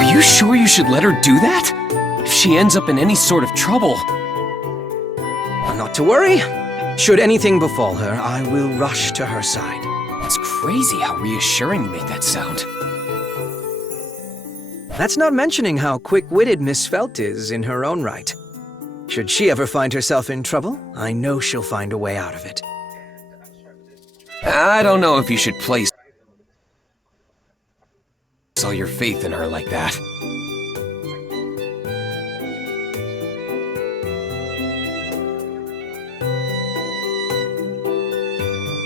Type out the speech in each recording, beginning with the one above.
Are you sure you should let her do that? If she ends up in any sort of trouble... Not to worry. Should anything befall her, I will rush to her side. It's crazy how reassuring you made that sound. That's not mentioning how quick-witted Miss Felt is in her own right. Should she ever find herself in trouble, I know she'll find a way out of it. I don't know if you should place all your faith in her like that.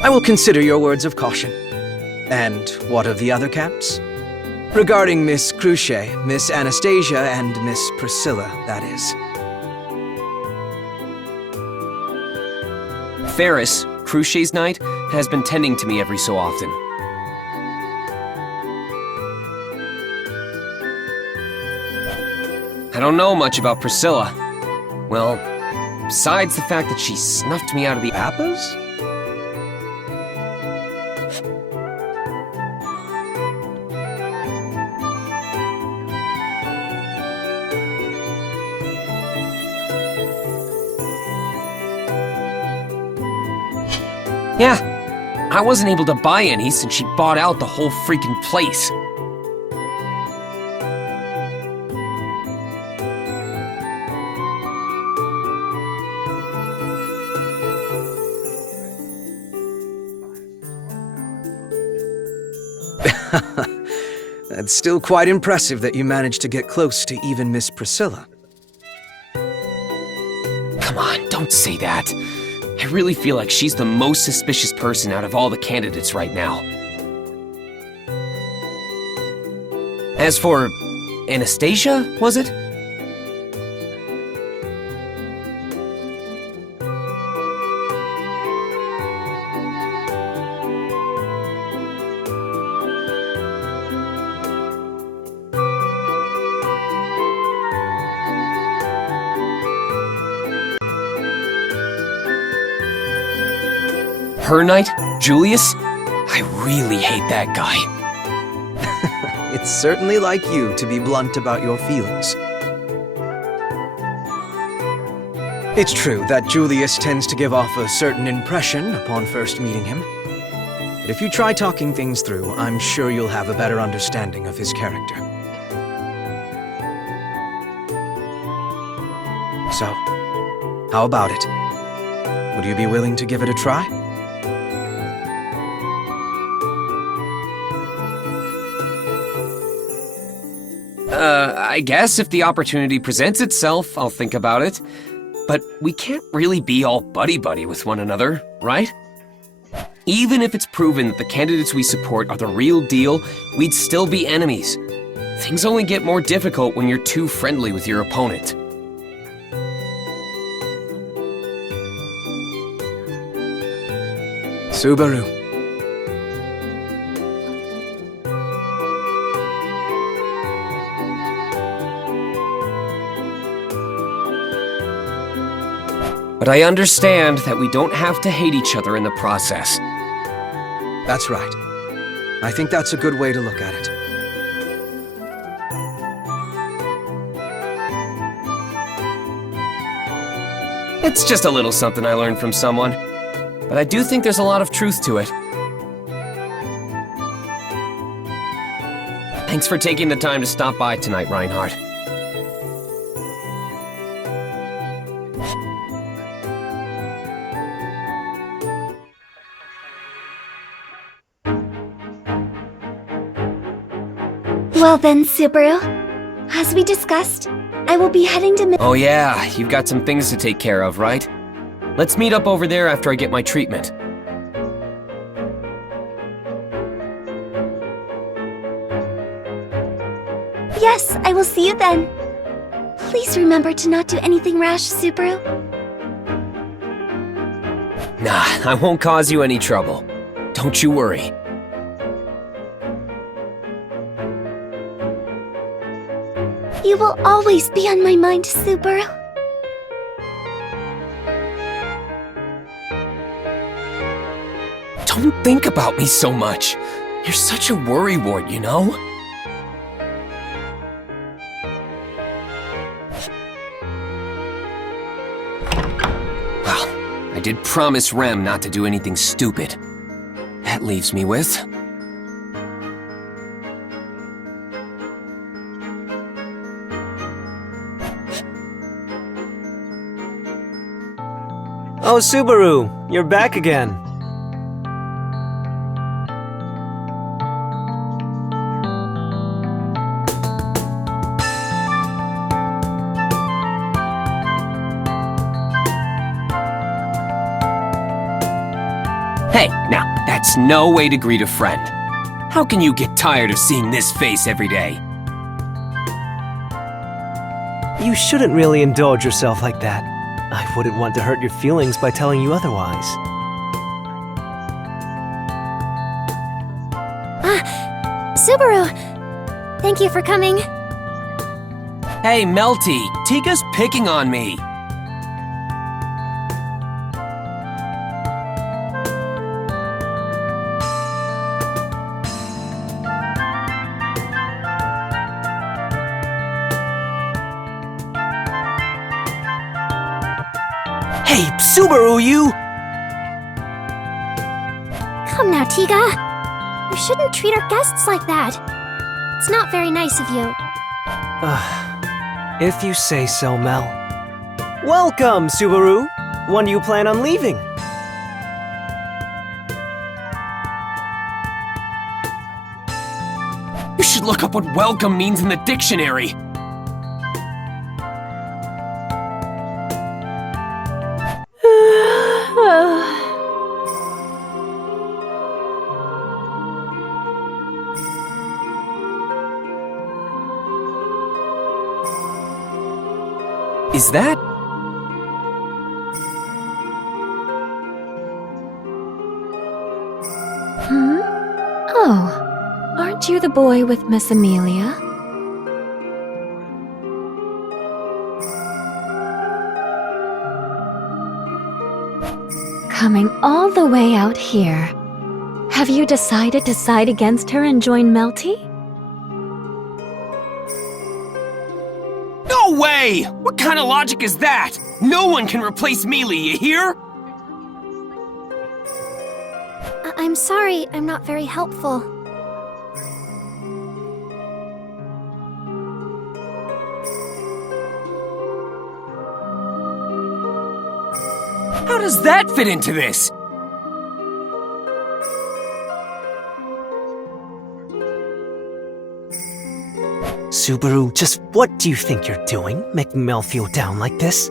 I will consider your words of caution. And what of the other camps? Regarding Miss Cruce, Miss Anastasia, and Miss Priscilla, that is. Ferris, Cruce's knight, has been tending to me every so often. I don't know much about Priscilla. Well, besides the fact that she snuffed me out of the Appas? Yeah, I wasn't able to buy any since she bought out the whole freaking place. It's still quite impressive that you managed to get close to even Miss Priscilla. Come on, don't say that. I really feel like she's the most suspicious person out of all the candidates right now. As for Anastasia, was it? Her knight, Julius? I really hate that guy. It's certainly like you to be blunt about your feelings. It's true that Julius tends to give off a certain impression upon first meeting him. But if you try talking things through, I'm sure you'll have a better understanding of his character. So, how about it? Would you be willing to give it a try? I guess if the opportunity presents itself, I'll think about it. But we can't really be all buddy-buddy with one another, right? Even if it's proven that the candidates we support are the real deal, we'd still be enemies. Things only get more difficult when you're too friendly with your opponent. Subaru. But I understand that we don't have to hate each other in the process. That's right. I think that's a good way to look at it. It's just a little something I learned from someone. But I do think there's a lot of truth to it. Thanks for taking the time to stop by tonight, Reinhardt. Well then, Subaru, as we discussed, I will be heading to Oh yeah, you've got some things to take care of, right? Let's meet up over there after I get my treatment. Yes, I will see you then. Please remember to not do anything rash, Subaru. Nah, I won't cause you any trouble. Don't you worry. You will always be on my mind, Subaru. Don't think about me so much. You're such a worrywart, you know? did promise Rem not to do anything stupid. That leaves me with... Oh, Subaru, you're back again. Hey, now, that's no way to greet a friend. How can you get tired of seeing this face every day? You shouldn't really indulge yourself like that. I wouldn't want to hurt your feelings by telling you otherwise. Subaru! Thank you for coming. Hey, Melty, Tiga's picking on me. Hey, Subaru, you! Come now, Tiga. You shouldn't treat our guests like that. It's not very nice of you. If you say so, Mel. Welcome, Subaru! When do you plan on leaving? You should look up what welcome means in the dictionary. Is that... Oh, aren't you the boy with Miss Amelia? Coming all the way out here. Have you decided to side against her and join Melty? No way! What kind of logic is that? No one can replace Mealy, you hear? I'm sorry, I'm not very helpful. How does that fit into this? Subaru, just what do you think you're doing, making Mel feel down like this?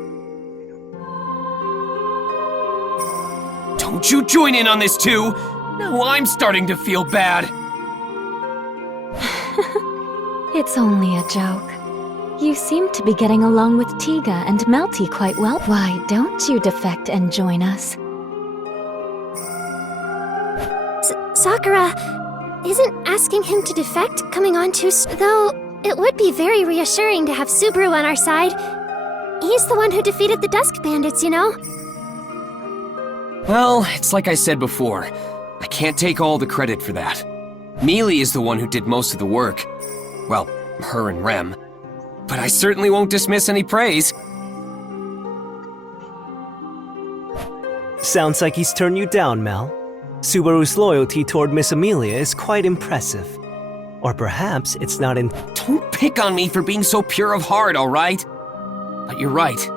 Don't you join in on this too? Now I'm starting to feel bad. It's only a joke. You seem to be getting along with Tiga and Melty quite well. Why don't you defect and join us? Sakura isn't asking him to defect coming on too though it would be very reassuring to have Subaru on our side. He's the one who defeated the Dusk Bandits, you know? Well, it's like I said before. I can't take all the credit for that. Mealy is the one who did most of the work. Well, her and Rem. But I certainly won't dismiss any praise. Sounds like he's turned you down, Mel. Subaru's loyalty toward Miss Amelia is quite impressive. Or perhaps it's not in... Don't pick on me for being so pure of heart, alright? But you're right.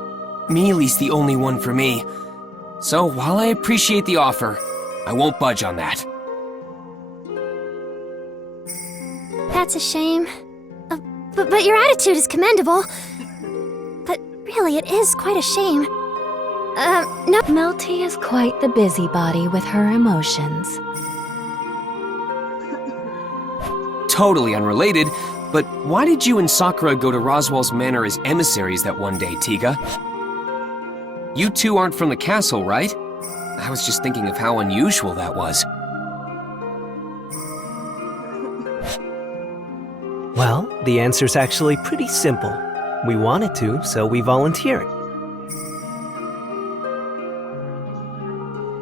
Mealy's the only one for me. So while I appreciate the offer, I won't budge on that. That's a shame. But your attitude is commendable. But really, it is quite a shame. No. Melty is quite the busybody with her emotions. Totally unrelated, but why did you and Sakura go to Roswell's manor as emissaries that one day, Tiga? You two aren't from the castle, right? I was just thinking of how unusual that was. Well, the answer's actually pretty simple. We wanted to, so we volunteered.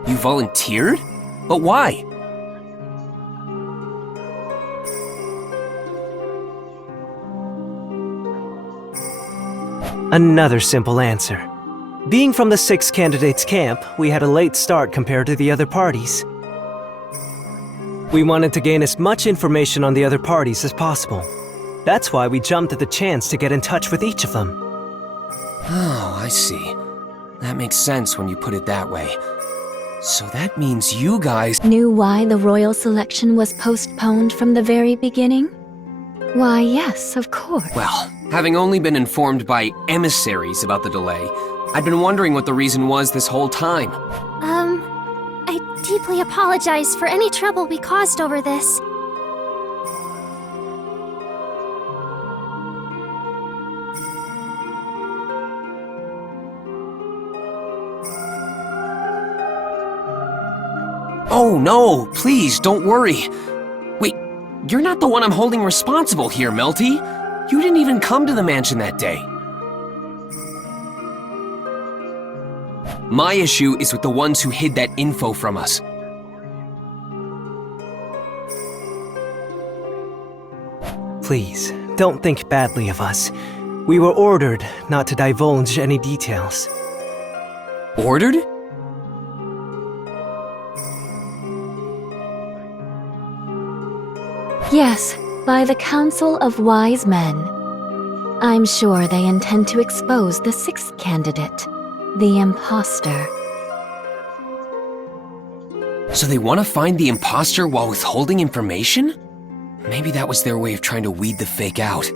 You volunteered? But why? Another simple answer. Being from the 6 candidates camp, we had a late start compared to the other parties. We wanted to gain as much information on the other parties as possible. That's why we jumped at the chance to get in touch with each of them. Oh, I see. That makes sense when you put it that way. So that means you guys Knew why the royal selection was postponed from the very beginning? Why, yes, of course. Well, having only been informed by emissaries about the delay, I'd been wondering what the reason was this whole time. I deeply apologize for any trouble we caused over this. Oh no, please, don't worry. Wait, you're not the one I'm holding responsible here, Melty. You didn't even come to the mansion that day. My issue is with the ones who hid that info from us. Please, don't think badly of us. We were ordered not to divulge any details. Ordered? Yes, by the Council of Wise Men. I'm sure they intend to expose the 6th candidate, the imposter. So they want to find the imposter while withholding information? Maybe that was their way of trying to weed the fake out.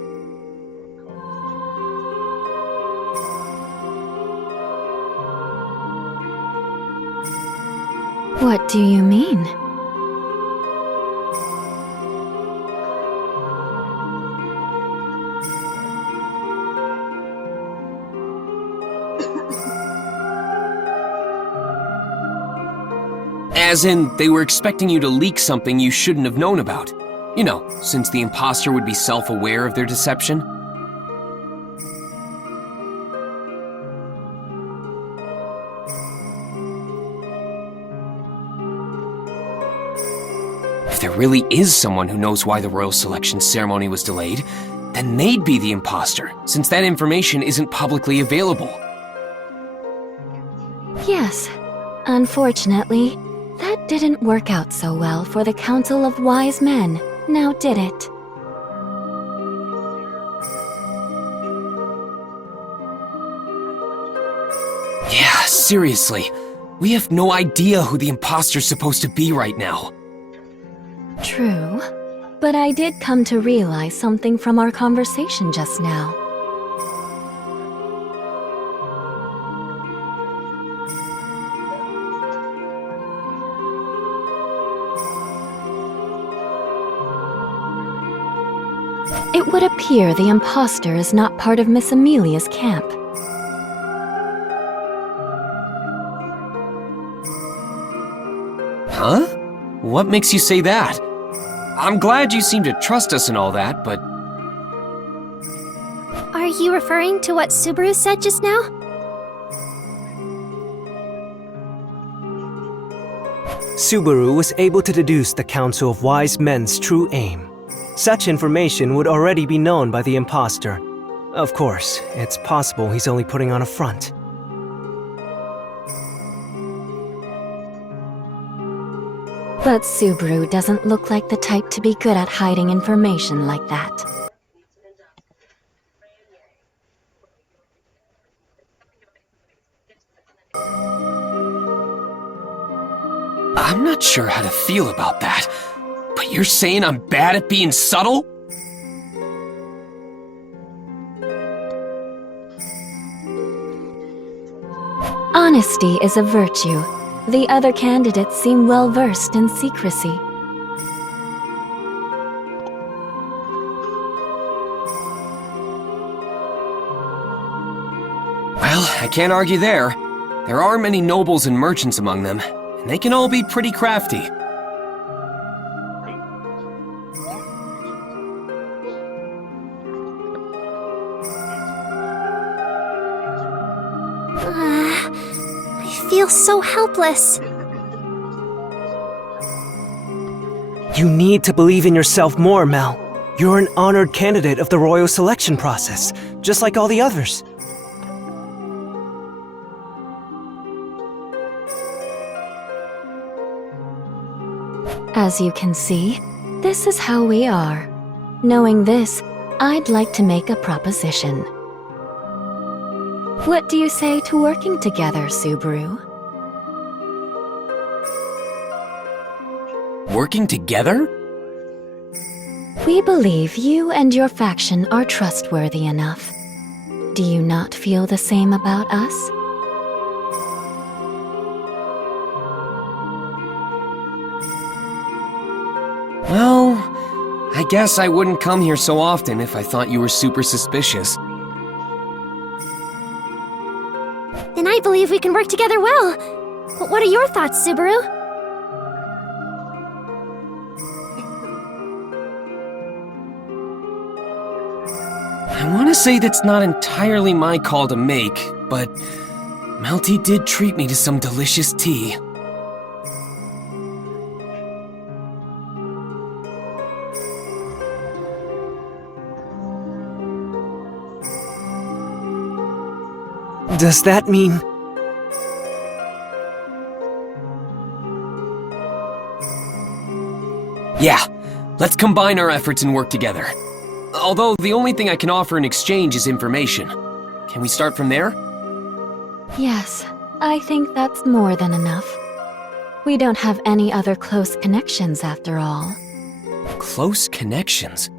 What do you mean? As in, they were expecting you to leak something you shouldn't have known about. You know, since the imposter would be self-aware of their deception. If there really is someone who knows why the royal selection ceremony was delayed, then they'd be the imposter, since that information isn't publicly available. Yes. Unfortunately, that didn't work out so well for the Council of Wise Men, now did it? Yeah, seriously. We have no idea who the imposter's supposed to be right now. True. But I did come to realize something from our conversation just now. It would appear the imposter is not part of Miss Amelia's camp. Huh? What makes you say that? I'm glad you seem to trust us and all that, but... Are you referring to what Subaru said just now? Subaru was able to deduce the Council of Wise Men's true aim. Such information would already be known by the imposter. Of course, it's possible he's only putting on a front. But Subaru doesn't look like the type to be good at hiding information like that. I'm not sure how to feel about that. But you're saying I'm bad at being subtle? Honesty is a virtue. The other candidates seem well versed in secrecy. Well, I can't argue there. There are many nobles and merchants among them, and they can all be pretty crafty. I feel so helpless. You need to believe in yourself more, Mel. You're an honored candidate of the royal selection process, just like all the others. As you can see, this is how we are. Knowing this, I'd like to make a proposition. What do you say to working together, Subaru? Working together? We believe you and your faction are trustworthy enough. Do you not feel the same about us? Well, I guess I wouldn't come here so often if I thought you were super suspicious. Then I believe we can work together well. But what are your thoughts, Subaru? I want to say that's not entirely my call to make, but Melty did treat me to some delicious tea. Does that mean... Yeah, let's combine our efforts and work together. Although the only thing I can offer in exchange is information. Can we start from there? Yes, I think that's more than enough. We don't have any other close connections after all. Close connections?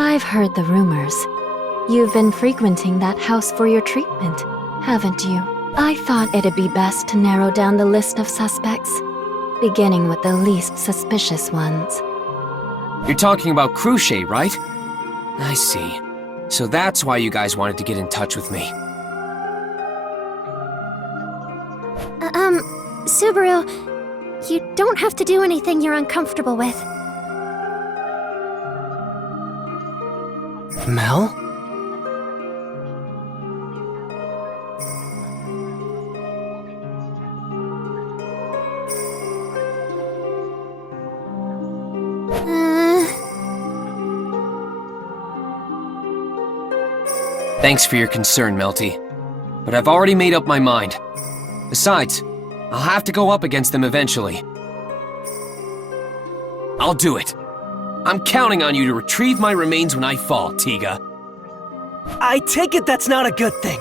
I've heard the rumors. You've been frequenting that house for your treatment, haven't you? I thought it'd be best to narrow down the list of suspects, beginning with the least suspicious ones. You're talking about Cruchet, right? I see. So that's why you guys wanted to get in touch with me. Subaru, you don't have to do anything you're uncomfortable with. Mel? Thanks for your concern, Melty. But I've already made up my mind. Besides, I'll have to go up against them eventually. I'll do it. I'm counting on you to retrieve my remains when I fall, Tiga. I take it that's not a good thing.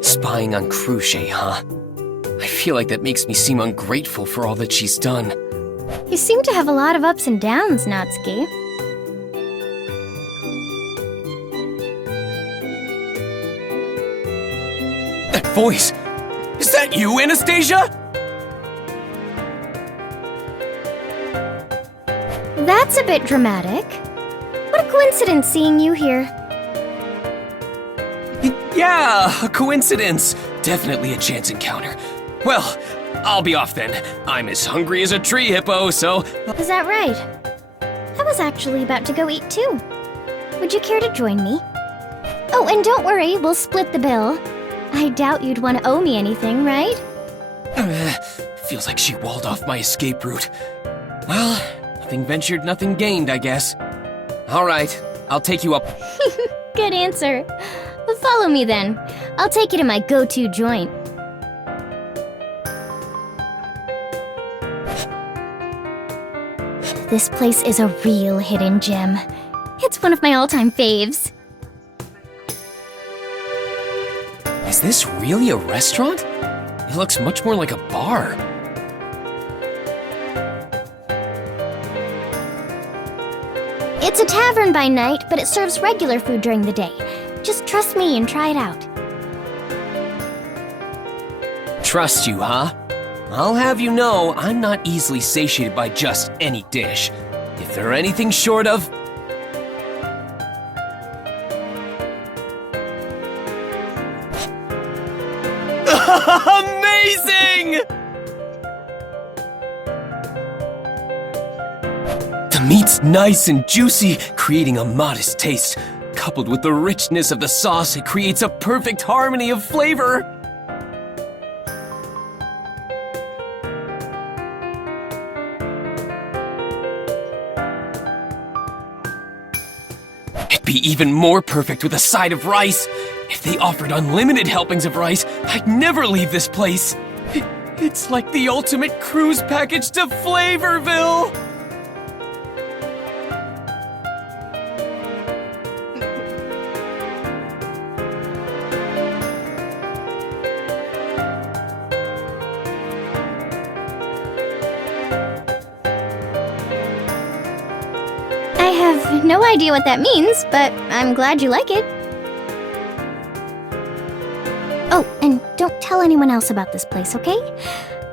Spying on Cruchet, huh? I feel like that makes me seem ungrateful for all that she's done. You seem to have a lot of ups and downs, Natsuki. That voice! Is that you, Anastasia? That's a bit dramatic. What a coincidence seeing you here. Yeah, a coincidence. Definitely a chance encounter. Well, I'll be off then. I'm as hungry as a tree hippo, so... Is that right? I was actually about to go eat too. Would you care to join me? Oh, and don't worry, we'll split the bill. I doubt you'd want to owe me anything, right? Feels like she walled off my escape route. Well, nothing ventured, nothing gained, I guess. All right, I'll take you up. Good answer. Follow me then. I'll take you to my go-to joint. This place is a real hidden gem. It's one of my all-time faves. Is this really a restaurant? It looks much more like a bar. It's a tavern by night, but it serves regular food during the day. Just trust me and try it out. Trust you, huh? I'll have you know, I'm not easily satiated by just any dish. If they're anything short of... Amazing! The meat's nice and juicy, creating a modest taste. Coupled with the richness of the sauce, it creates a perfect harmony of flavor. be even more perfect with a side of rice. If they offered unlimited helpings of rice, I'd never leave this place. It's like the ultimate cruise package to Flavorville! I have no idea what that means, but I'm glad you like it. Oh, and don't tell anyone else about this place, okay?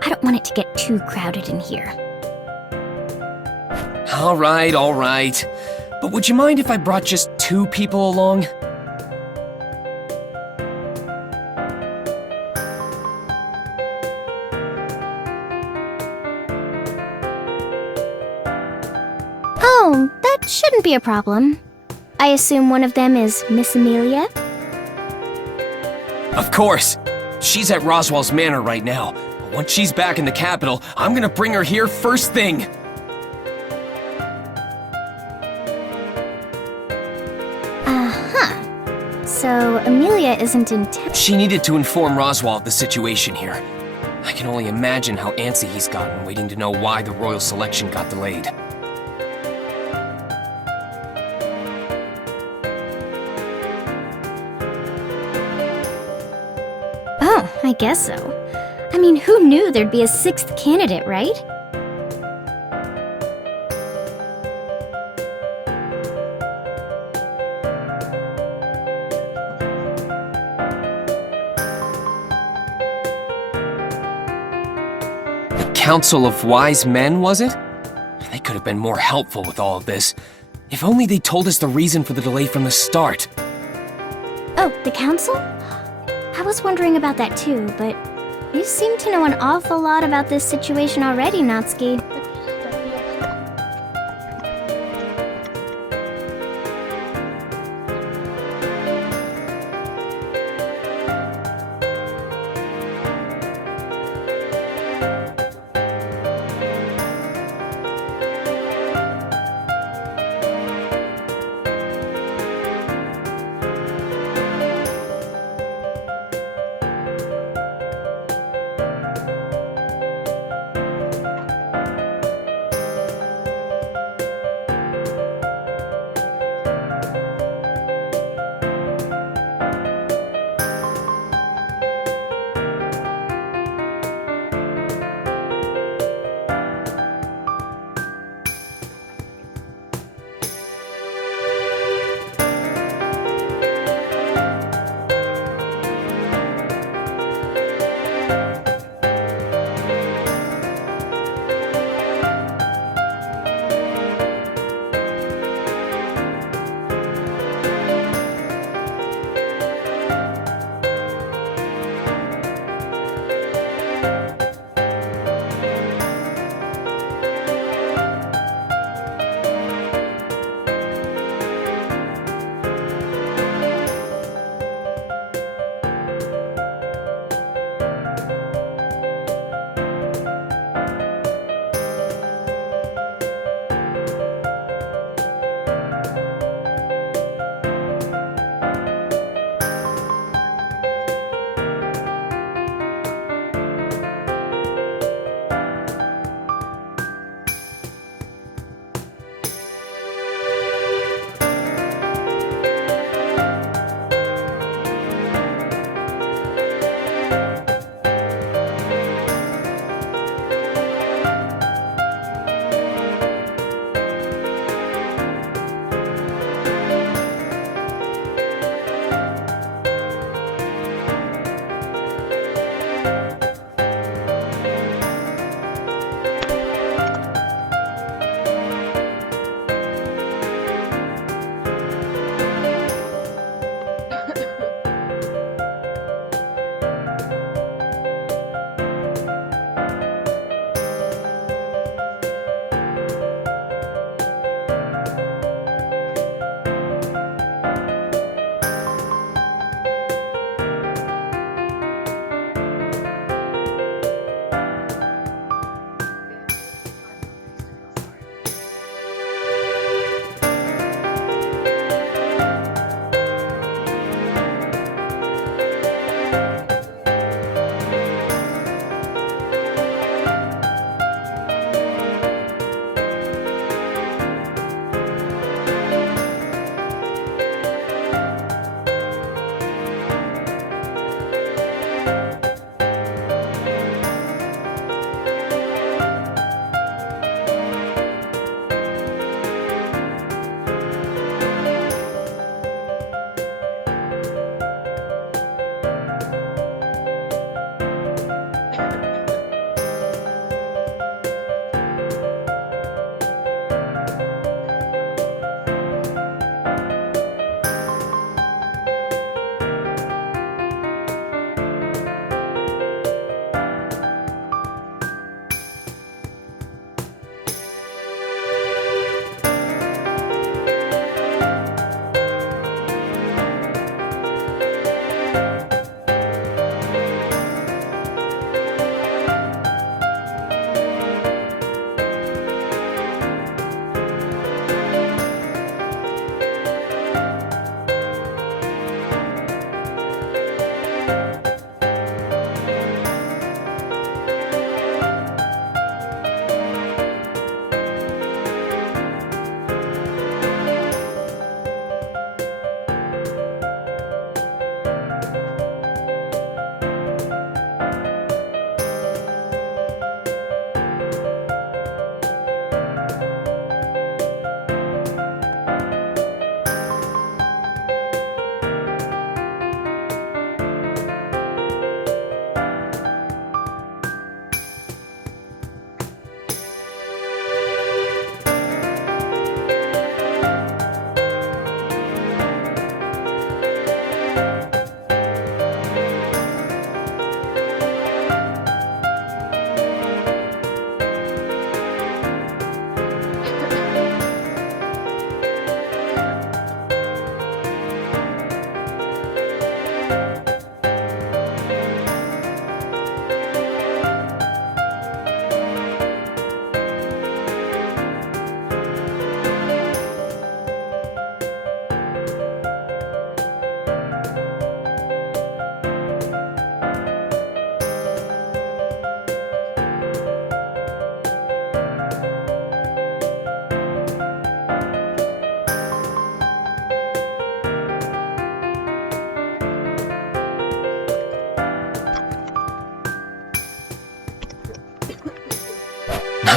I don't want it to get too crowded in here. All right. But would you mind if I brought just 2 people along? Oh, that shouldn't be a problem. I assume one of them is Miss Amelia? Of course! She's at Roswell's Manor right now. But once she's back in the capital, I'm gonna bring her here first thing! Uh-huh. So, Amelia isn't in town. She needed to inform Roswell of the situation here. I can only imagine how antsy he's gotten waiting to know why the royal selection got delayed. Oh, I guess so. I mean, who knew there'd be a 6th candidate, right? The Council of Wise Men, was it? They could have been more helpful with all of this. If only they told us the reason for the delay from the start. Oh, the council? I was wondering about that too, but you seem to know an awful lot about this situation already, Natsuki.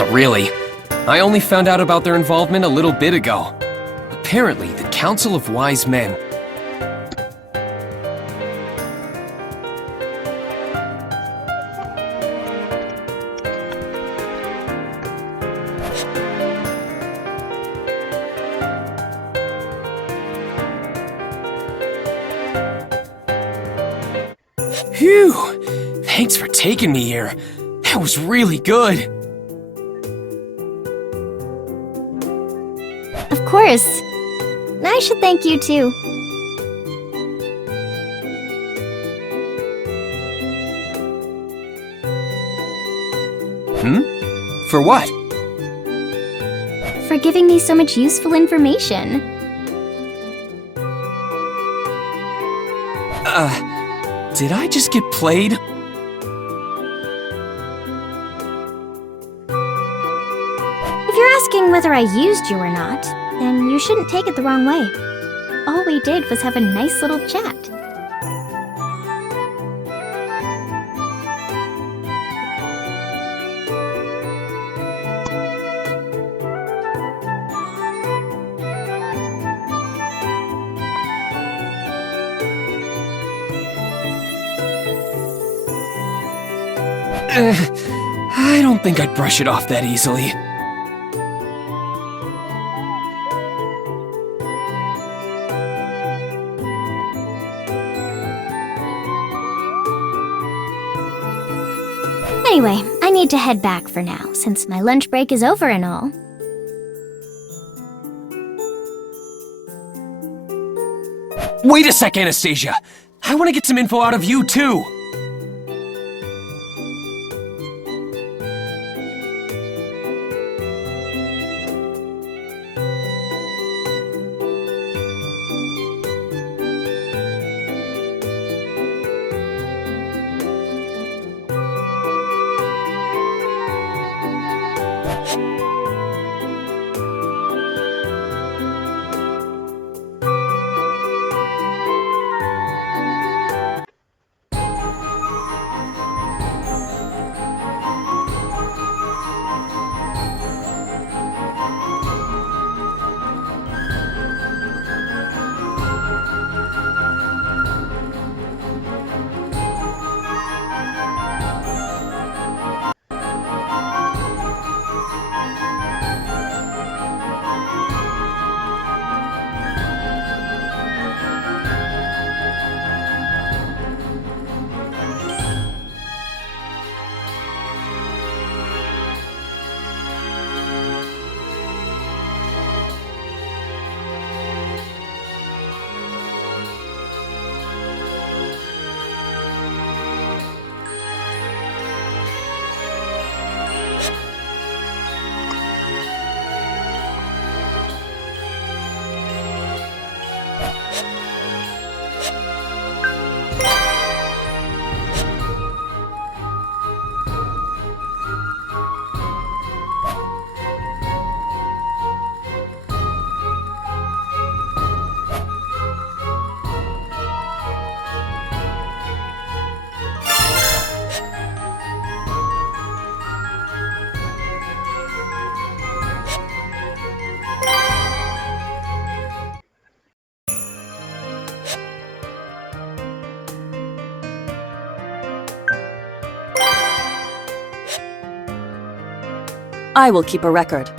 Not really. I only found out about their involvement a little bit ago. Apparently, the Council of Wise Men. Phew! Thanks for taking me here. That was really good. Of course. I should thank you too. For what? For giving me so much useful information. Did I just get played? If you're asking whether I used you or not, then you shouldn't take it the wrong way. All we did was have a nice little chat. I don't think I'd brush it off that easily. Anyway, I need to head back for now, since my lunch break is over and all. Wait a sec, Anastasia! I want to get some info out of you, too! I will keep a record.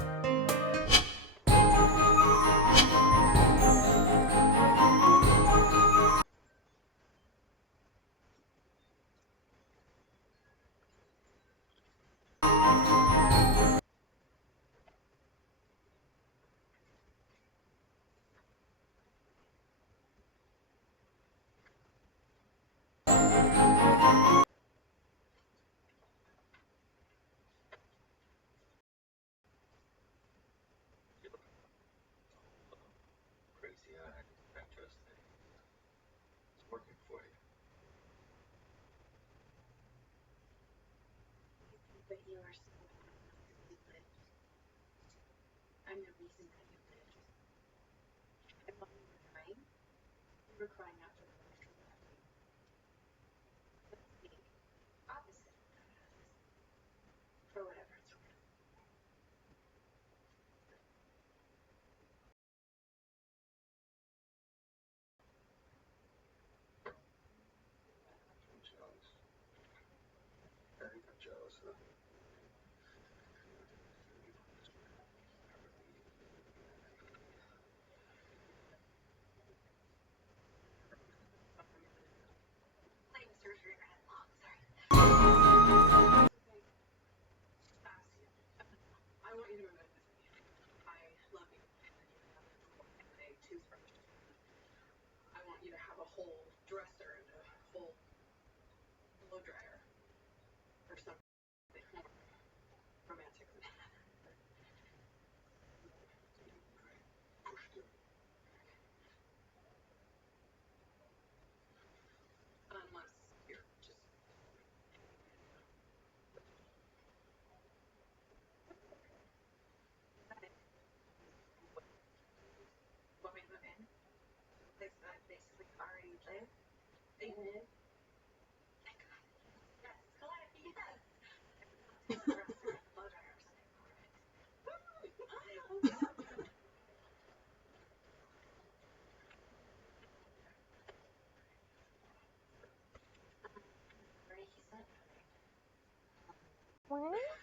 What?